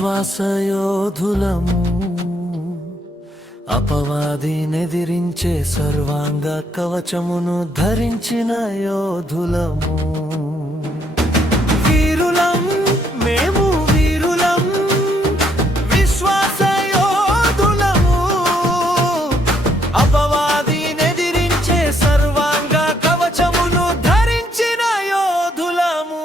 విశ్వాసయోధులము, అపవాదినెదిరించే సర్వాంగ కవచమును ధరించిన యోధులము. వీరులం మేము, వీరులం విశ్వాసయోధులము, అపవాదినెదిరించే సర్వాంగ కవచమును ధరించిన యోధులము.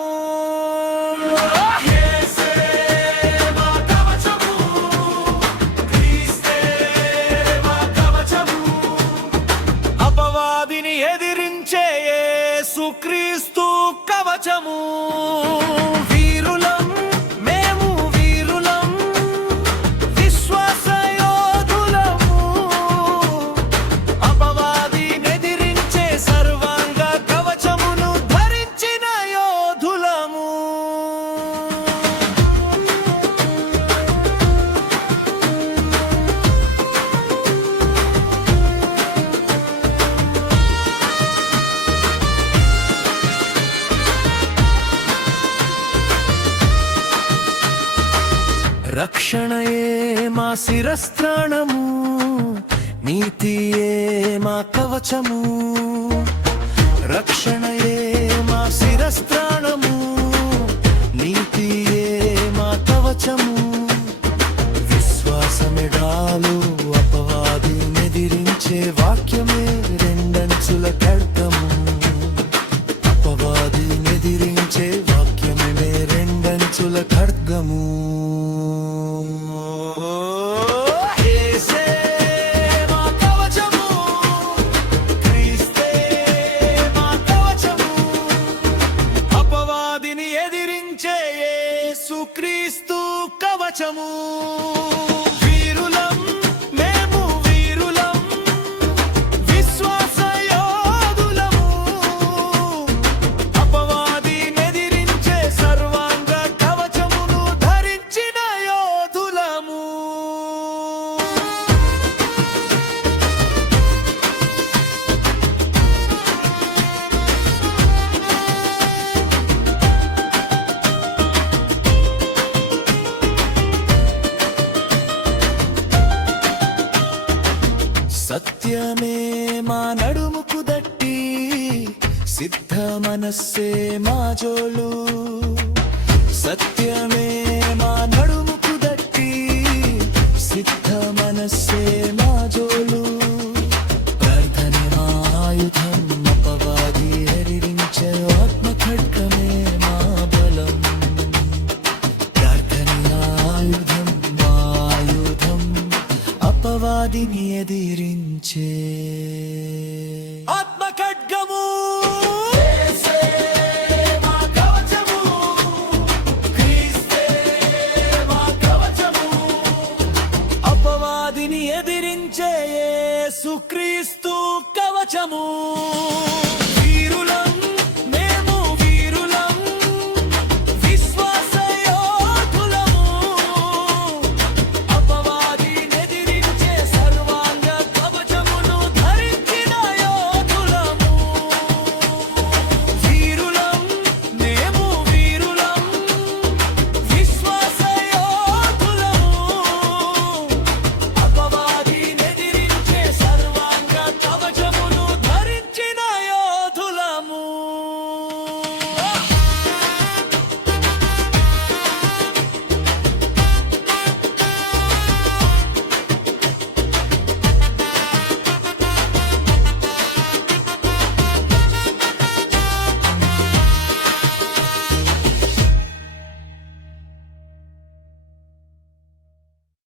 ఎదిరించే యేసుక్రీస్తు కవచము. వీరులం మేము, వీరులం విశ్వాసయోధులము, అపవాదినెదిరించే సర్వాంగ కవచమును ధరించిన యోధులము. రక్షణయే మా శిరస్త్రాణము, నీతియే మా కవచము. రక్షణయే మా శిరస్త్రాణము, నీతియే మా కవచము. విశ్వాసమెడాలు అపవాదినెదిరించే వాక్యమే రెండంచుల ఖడ్గము. అపవాదినెదిరించే వాక్యమే రెండంచుల ఖడ్గము. యేసుక్రీస్తు కవచము. వీరులం మేము, వీరులం విశ్వాసయోధులము, అపవాదినెదిరించే సర్వాంగ కవచమును ధరించిన యోధులము. సత్యమే మా నడుముకు దట్టి, సిద్ధ మనస్సే మా జోలు.